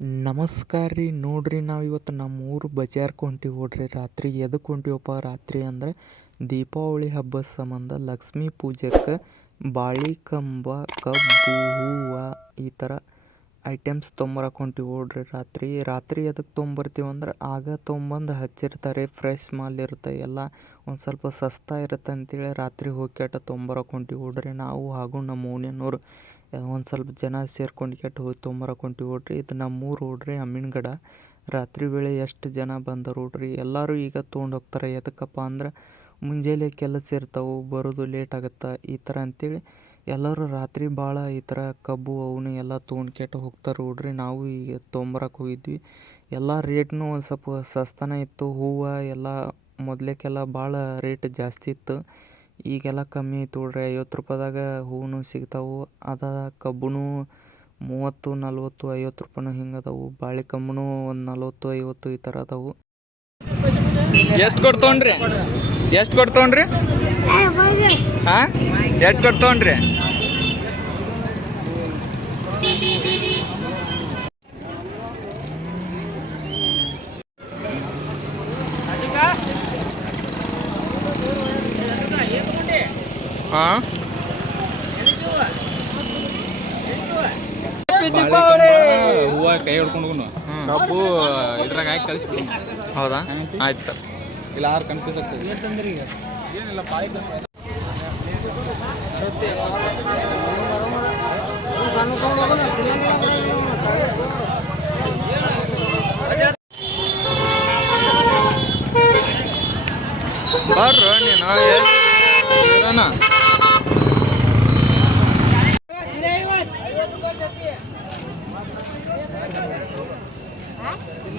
ನಮಸ್ಕಾರ ರೀ ನೋಡ್ರಿ ನಾವು ಇವತ್ತು ನಮ್ಮ ಊರು ಬಜಾರ್ ಹೊಂಟೀವಿ ನೋಡ್ರಿ ರಾತ್ರಿ ಎದಕ್ಕೆ ಹೊಂಟೀವಪ್ಪ? ರಾತ್ರಿ ಅಂದರೆ ದೀಪಾವಳಿ ಹಬ್ಬದ ಸಂಬಂಧ, ಲಕ್ಷ್ಮೀ ಪೂಜೆಗೆ ಬಾಳೆ ಕಂಬ ಕಬ್ಬು, ಹೂವು ಈ ಥರ ಐಟಮ್ಸ್ ತೊಂಬರಕ್ಕೆ ಹೊಂಟೀವಿ ನೋಡ್ರಿ ರಾತ್ರಿ. ರಾತ್ರಿ ಎದಕ್ಕೆ ತೊಗೊಂಬರ್ತೀವಿ ಅಂದ್ರೆ ಆಗ ತೊಗೊಂಬಂದು ಹಚ್ಚಿರ್ತಾರೆ ಫ್ರೆಶ್ ಮಾಲ್ ಇರುತ್ತೆ, ಎಲ್ಲ ಒಂದು ಸ್ವಲ್ಪ ಸಸ್ತಾ ಇರುತ್ತೆ ಅಂತೇಳಿ ರಾತ್ರಿ ಹೋಗಿ ಕೆಟ್ಟ ತೊಂಬರಕ್ಕೆ ಹೊಂಟೀವಿ ನೋಡ್ರಿ ನಾವು ಹಾಗೂ ನಮ್ಮ ಓಣ್ಯಾನವ್ರು ಒಂದು ಸ್ವಲ್ಪ ಜನ ಸೇರ್ಕೊಂಡು ಕೆಟ್ಟು ಹೋಗಿ ತೊಂಬರಕ್ಕೆ ಹೊಂಟೀವಿ ನೋಡ್ರಿ. ಇದು ನಮ್ಮೂರು ನೋಡ್ರಿ ಅಮ್ಮಿನಗಡ ರಾತ್ರಿ ವೇಳೆ ಎಷ್ಟು ಜನ ಬಂದರು ನೋಡ್ರಿ. ಎಲ್ಲರೂ ಈಗ ತೊಗೊಂಡು ಹೋಗ್ತಾರೆ. ಎದಕ್ಕಪ್ಪ ಅಂದ್ರೆ ಮುಂಜಾನೆ ಕೆಲಸ ಇರ್ತಾವೆ, ಬರೋದು ಲೇಟ್ ಆಗುತ್ತೆ, ಈ ಥರ ಅಂತೇಳಿ ಎಲ್ಲರೂ ರಾತ್ರಿ ಭಾಳ ಈ ಥರ ಕಬ್ಬು ಅವನ್ನ ಎಲ್ಲ ತೊಗೊಂಡು ಕೆಟ್ಟು ಹೋಗ್ತಾರೆ ನೋಡ್ರಿ. ನಾವು ಈಗ ತೊಂಬರಕ್ಕೆ ಹೋಗಿದ್ವಿ. ಎಲ್ಲ ರೇಟ್ನೂ ಒಂದು ಸ್ವಲ್ಪ ಸಸ್ತಾನೇ ಇತ್ತು. ಹೂವು ಎಲ್ಲ ಮೊದಲೇಕೆಲ್ಲ ಭಾಳ ರೇಟ್ ಜಾಸ್ತಿ ಇತ್ತು. ಈಗೆಲ್ಲ ಕಮ್ಮಿ ಐತೆ ನೋಡ್ರಿ ಐವತ್ತು ರೂಪಾಯಿದಾಗ ಹೂವು ಸಿಗ್ತಾವೆ. ಅದ ಕಬ್ಬುನು ಮೂವತ್ತು, ನಲ್ವತ್ತು, ಐವತ್ತು ರೂಪಾಯಿನೂ ಹಿಂಗೆ ಅದಾವು. ಬಾಳೆ ಕಂಬನೂ ಒಂದು ನಲ್ವತ್ತು, ಐವತ್ತು ಈ ಥರ ಅದಾವು. ಎಷ್ಟು ಕೊಟ್ಟು ತೊಗೊಂಡ್ರಿ ಎಷ್ಟು ಕೊಟ್ಟು ತೊಗೊಂಡ್ರಿ ಹಾಂ? ಎಷ್ಟು ಕೊಟ್ಟು ಹಾಂ ಹೂವ ಕೈ ಹಿಡ್ಕೊಂಡು ಕಬ್ಬು ಇದ್ರಾಗ ಹಾಕಿ ಕಳಿಸ್ಬಿಡಿ. ಹೌದಾ? ಆಯ್ತು ಸರ್. ಇಲ್ಲ ಆರು ಕನ್ಫ್ಯೂಸ್ ಆಗ್ತದೆ ಏನಿಲ್ಲ ಬರ್ರು ನೀನು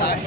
ಹಾಯ್